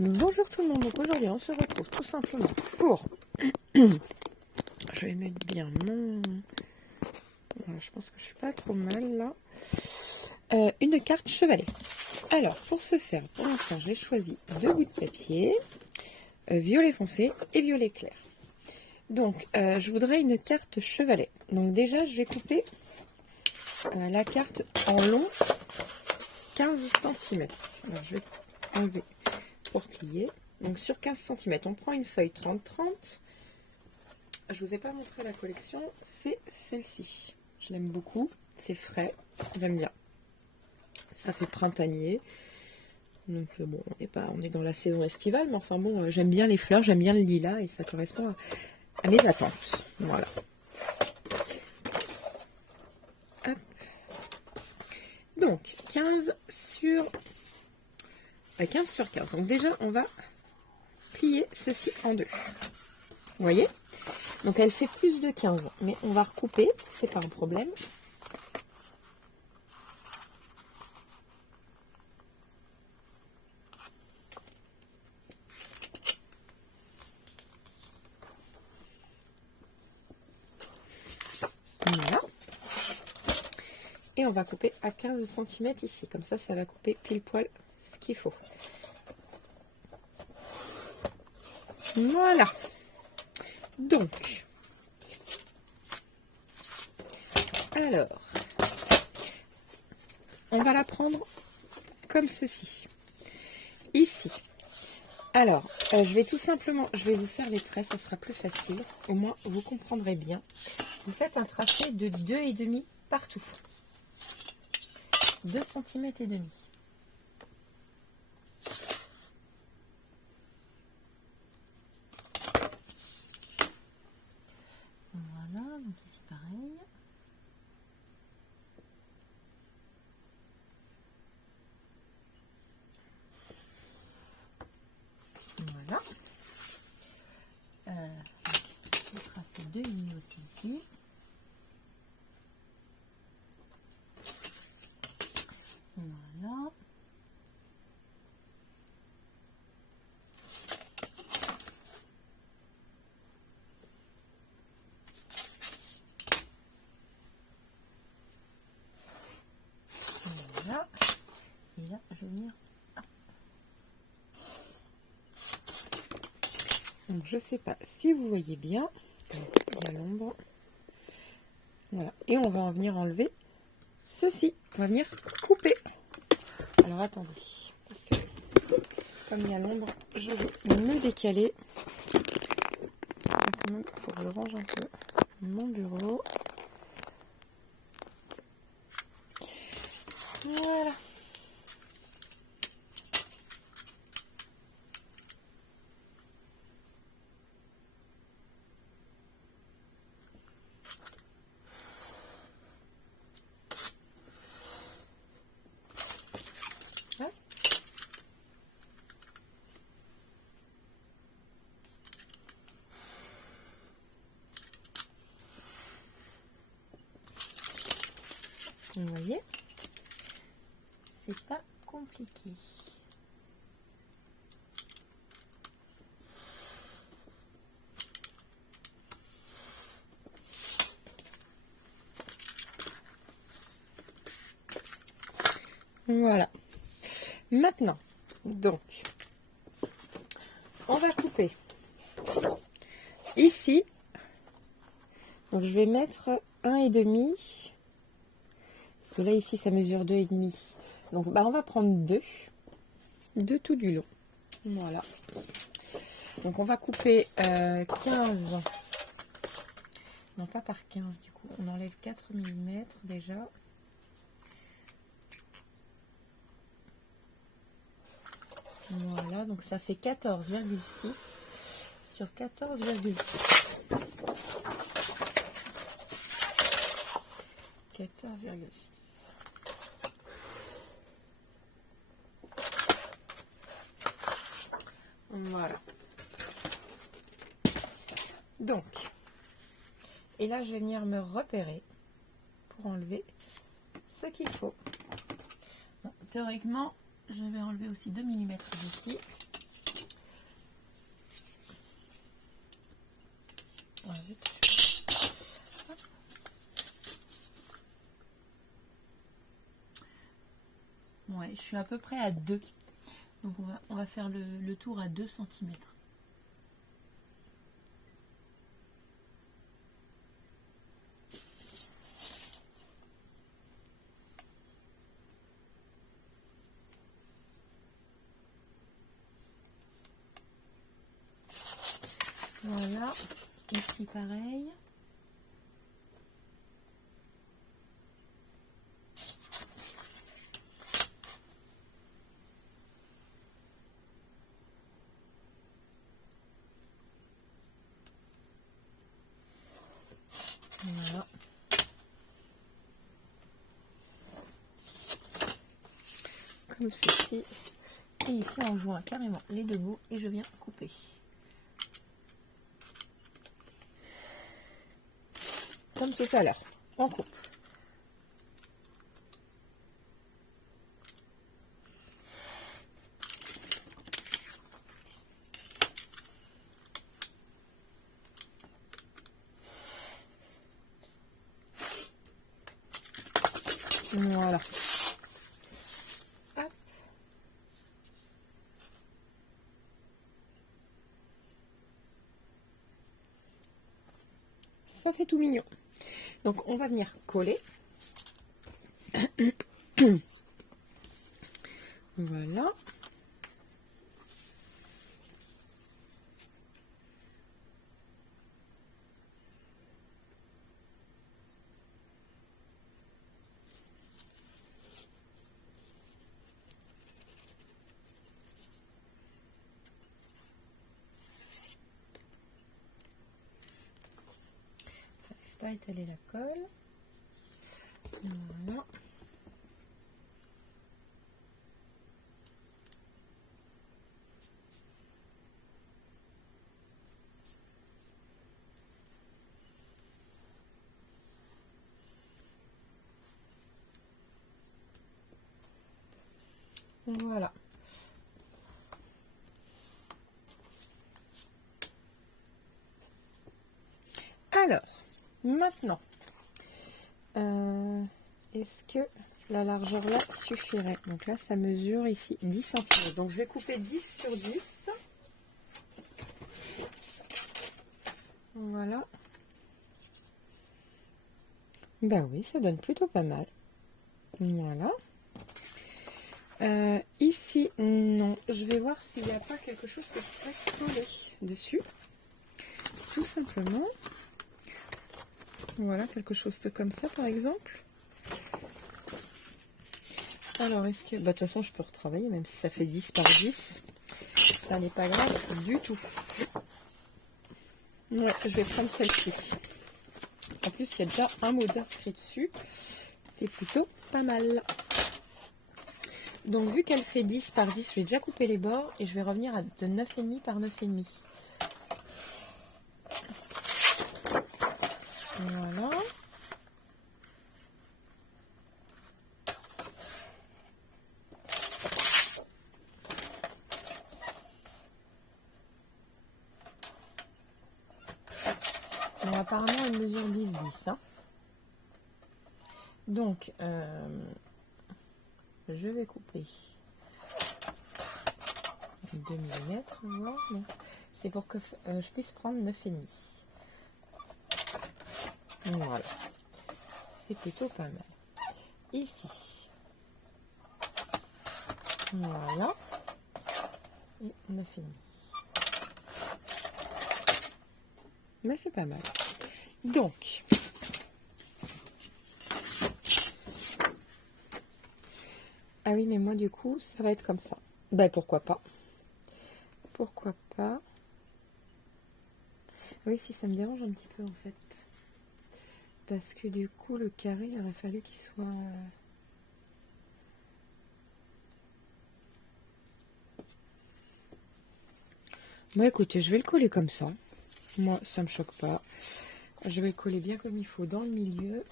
Bonjour tout le monde, donc aujourd'hui on se retrouve tout simplement pour, je vais mettre bien mon, voilà, je pense que je suis pas trop mal là, une carte chevalet. Alors pour ce faire, pour l'instant j'ai choisi deux bouts de papier, violet foncé et violet clair. Donc je voudrais une carte chevalet, donc déjà je vais couper la carte en long 15 cm. Alors je vais enlever pour plier. Donc sur 15 cm, on prend une feuille 30-30. Je vous ai pas montré la collection, c'est celle-ci. Je l'aime beaucoup, c'est frais, j'aime bien. Ça fait printanier. Donc bon, on est dans la saison estivale, mais enfin bon, j'aime bien les fleurs, j'aime bien le lilas et ça correspond à mes attentes. Voilà. Hop. Donc 15 sur 15. Donc déjà, on va plier ceci en deux. Vous voyez? Donc elle fait plus de 15, mais on va recouper, c'est pas un problème. Voilà. Et on va couper à 15 cm ici, comme ça, ça va couper pile poil ce qu'il faut. Voilà. Donc, alors, on va la prendre comme ceci. Ici. Alors, je vais tout simplement, je vais vous faire les traits, ça sera plus facile. Au moins, vous comprendrez bien. Vous faites un tracé de 2,5 partout. 2,5 cm. Voilà, donc ici pareil. Voilà. Je vais tracer 2,5 aussi ici. Voilà. Voilà. Et là, je vais venir. Donc, je sais pas si vous voyez bien. Il y a l'ombre. Voilà. Et on va en venir enlever ceci. On va venir couper. Alors, attendez. Parce que, comme il y a l'ombre, je vais me décaler. Ça, quand même, il faut que je range un peu mon bureau. Voilà. Vous voyez, c'est pas compliqué. Voilà. Maintenant, donc, on va couper ici. Donc, je vais mettre 1,5. Parce que là, ici, ça mesure 2,5. Donc, bah, on va prendre 2 tout du long. Voilà. Donc, on va couper 15. Non, pas par 15, du coup. On enlève 4 mm déjà. Voilà, donc ça fait 14,6 sur 14,6. 14,6. Voilà. Donc, et là, je vais venir me repérer pour enlever ce qu'il faut. Bon, théoriquement, je vais enlever aussi 2 mm d'ici. Ouais, je suis à peu près à 2. Donc on va faire le tour à 2 cm. Voilà, ici pareil. Voilà. Comme ceci. Et ici on joint carrément les deux bouts et je viens couper. Comme tout à l'heure, on coupe. Voilà. Hop. Ça fait tout mignon. Donc on va venir coller. Voilà. Pas étaler la colle. Voilà. Voilà. Alors, maintenant, est-ce que la largeur là suffirait? Donc là, ça mesure ici 10 cm. Donc je vais couper 10 sur 10. Voilà. Ben oui, ça donne plutôt pas mal. Voilà. Ici, non. Je vais voir s'il n'y a pas quelque chose que je pourrais coller dessus. Tout simplement. Voilà, quelque chose de comme ça, par exemple. Alors, est-ce que... Bah, de toute façon, je peux retravailler, même si ça fait 10 par 10. Ça n'est pas grave du tout. Ouais, je vais prendre celle-ci. En plus, il y a déjà un mot inscrit dessus. C'est plutôt pas mal. Donc, vu qu'elle fait 10 par 10, je vais déjà couper les bords et je vais revenir à de 9,5 par 9,5. Voilà. Mais apparemment, elle mesure 10-10. Hein. Donc, je vais couper 2 mm. C'est pour que je puisse prendre 9,5. Voilà. C'est plutôt pas mal. Ici. Voilà. Et 9,5. Mais c'est pas mal. Donc, ah oui, mais moi du coup, ça va être comme ça. Ben pourquoi pas. Pourquoi pas. Oui, si ça me dérange un petit peu en fait. Parce que du coup, le carré, il aurait fallu qu'il soit... Bon, écoutez, je vais le coller comme ça. Moi, ça me choque pas. Je vais le coller bien comme il faut dans le milieu.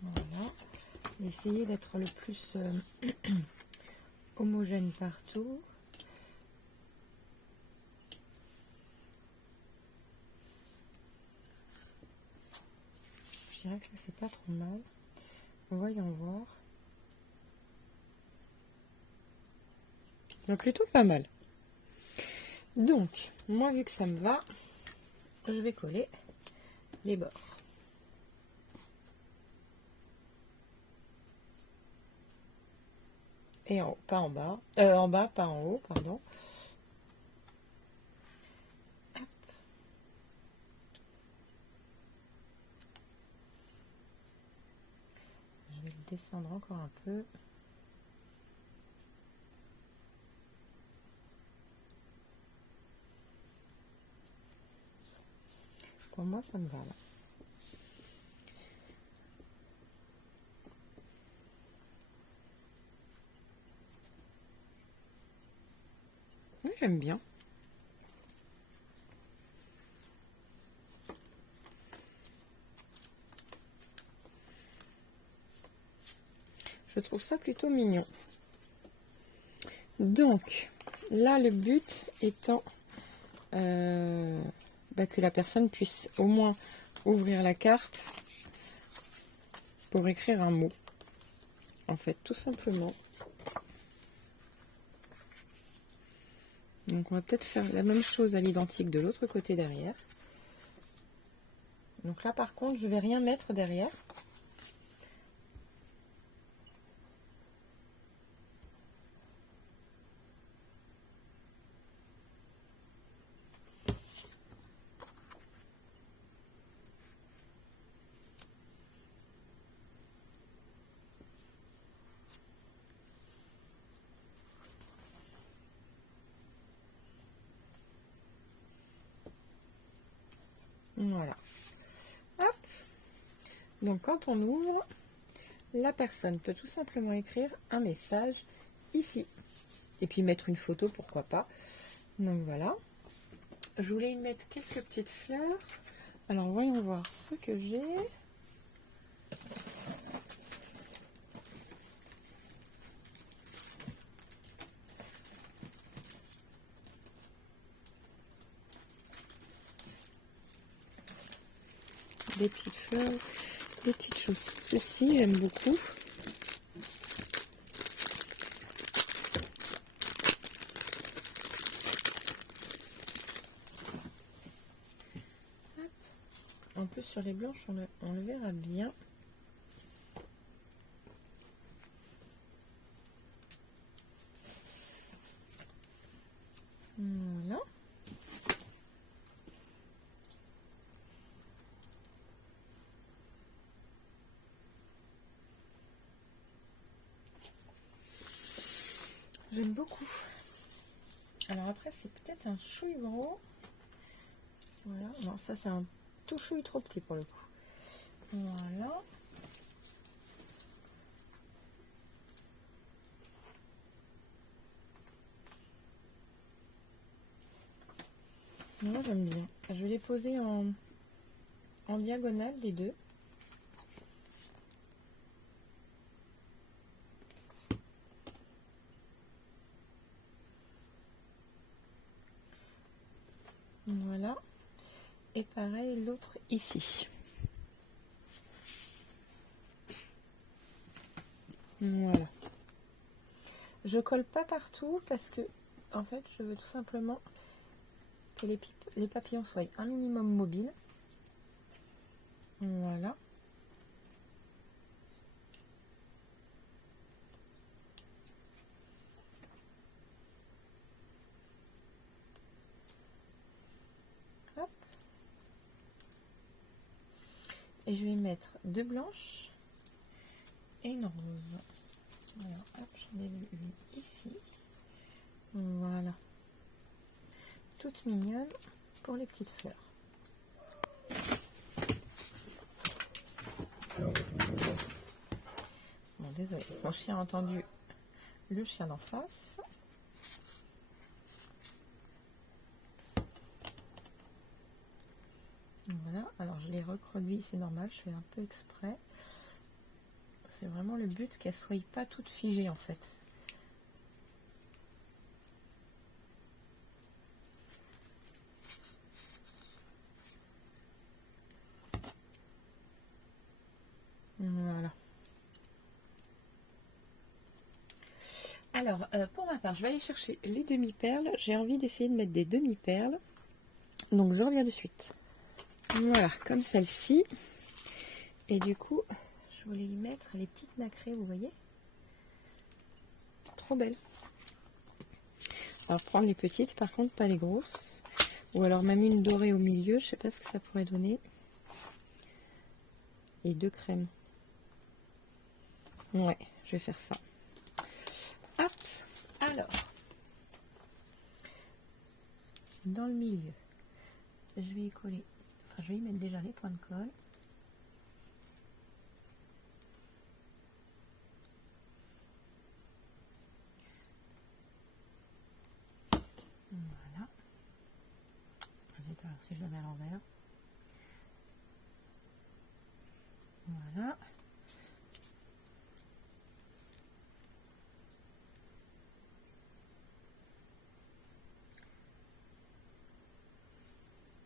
Voilà. Essayer d'être le plus homogène partout. dirais que là, c'est pas trop mal. Voyons voir. Donc, plutôt pas mal. Donc, moi, vu que ça me va, je vais coller les bords. Et en haut, pas en bas. En bas, pas en haut, pardon. Hop. Je vais le descendre encore un peu. Pour moi, ça me va là. Oui, j'aime bien. Je trouve ça plutôt mignon. Donc, là, le but étant que la personne puisse au moins ouvrir la carte pour écrire un mot. En fait, tout simplement. Donc, on va peut-être faire la même chose à l'identique de l'autre côté derrière. Donc là, par contre, je vais rien mettre derrière. Voilà. Hop. Donc quand on ouvre, la personne peut tout simplement écrire un message ici. Et puis mettre une photo, pourquoi pas. Donc voilà. Je voulais y mettre quelques petites fleurs. Alors voyons voir ce que j'ai. Des petites fleurs, des petites choses. Ceci, j'aime beaucoup. En plus, sur les blanches, on le verra bien. Voilà. J'aime beaucoup. Alors après, c'est peut-être un chouille gros. Voilà. Non, ça, c'est un tout chouille trop petit pour le coup. Voilà. Moi, j'aime bien. Je vais les poser en diagonale, les deux. Voilà. Et pareil, l'autre ici. Voilà. Je colle pas partout parce que, en fait, je veux tout simplement que les papillons soient un minimum mobiles. Voilà. Hop. Et je vais mettre deux blanches et une rose. Alors, hop, j'en ai une ici. Voilà. Toute mignonne pour les petites fleurs. Bon, désolé, mon chien a entendu le chien d'en face. Voilà, alors je les reproduis, c'est normal, je fais un peu exprès. C'est vraiment le but qu'elles ne soient pas toutes figées en fait. Alors, pour ma part, je vais aller chercher les demi-perles. J'ai envie d'essayer de mettre des demi-perles. Donc, je reviens de suite. Voilà, comme celle-ci. Et du coup, je voulais y mettre les petites nacrées, vous voyez? Trop belles. Alors, prendre les petites, par contre, pas les grosses. Ou alors même une dorée au milieu, je sais pas ce que ça pourrait donner. Et 2 crèmes. Ouais, je vais faire ça. Hop, alors, dans le milieu, je vais y coller, enfin je vais y mettre déjà les points de colle. Voilà. Alors si je la mets à l'envers. Voilà.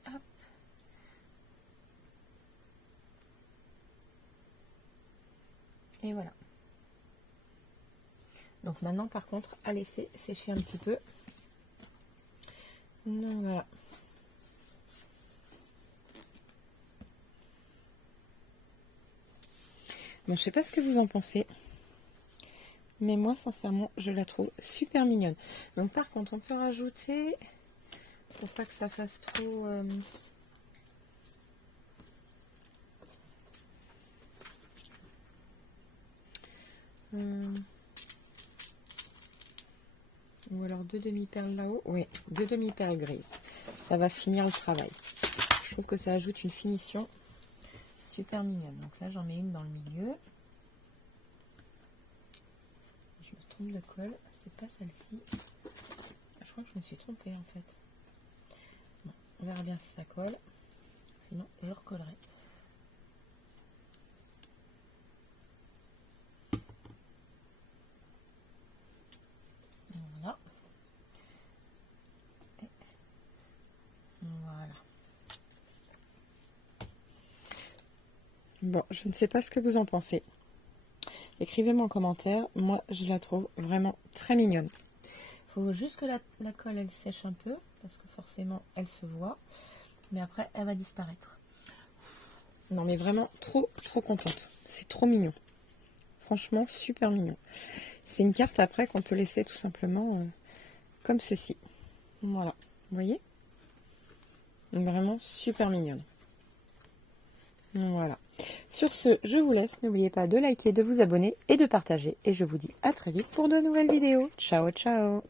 Hop. Et voilà. Donc maintenant par contre à laisser sécher un petit peu. Donc, voilà. Bon, je sais pas ce que vous en pensez, mais moi sincèrement je la trouve super mignonne. Donc par contre on peut rajouter, pour pas que ça fasse trop ou alors 2 demi-perles là-haut. Oui, 2 demi-perles grises. Ça va finir le travail. Je trouve que ça ajoute une finition super mignonne. Donc là, j'en mets une dans le milieu. Je me trompe de colle. C'est pas celle-ci. Je crois que je me suis trompée en fait. Bon, on verra bien si ça colle. Sinon, je recollerai. Voilà. Et voilà. Bon, je ne sais pas ce que vous en pensez. Écrivez-moi en commentaire. Moi, je la trouve vraiment très mignonne. Il faut juste que la colle, elle sèche un peu. Parce que forcément, elle se voit. Mais après, elle va disparaître. Non, mais vraiment, trop contente. C'est trop mignon. Franchement, super mignon. C'est une carte après qu'on peut laisser tout simplement comme ceci. Voilà. Vous voyez? Vraiment super mignonne. Voilà. Sur ce, je vous laisse. N'oubliez pas de liker, de vous abonner et de partager. Et je vous dis à très vite pour de nouvelles vidéos. Ciao, ciao!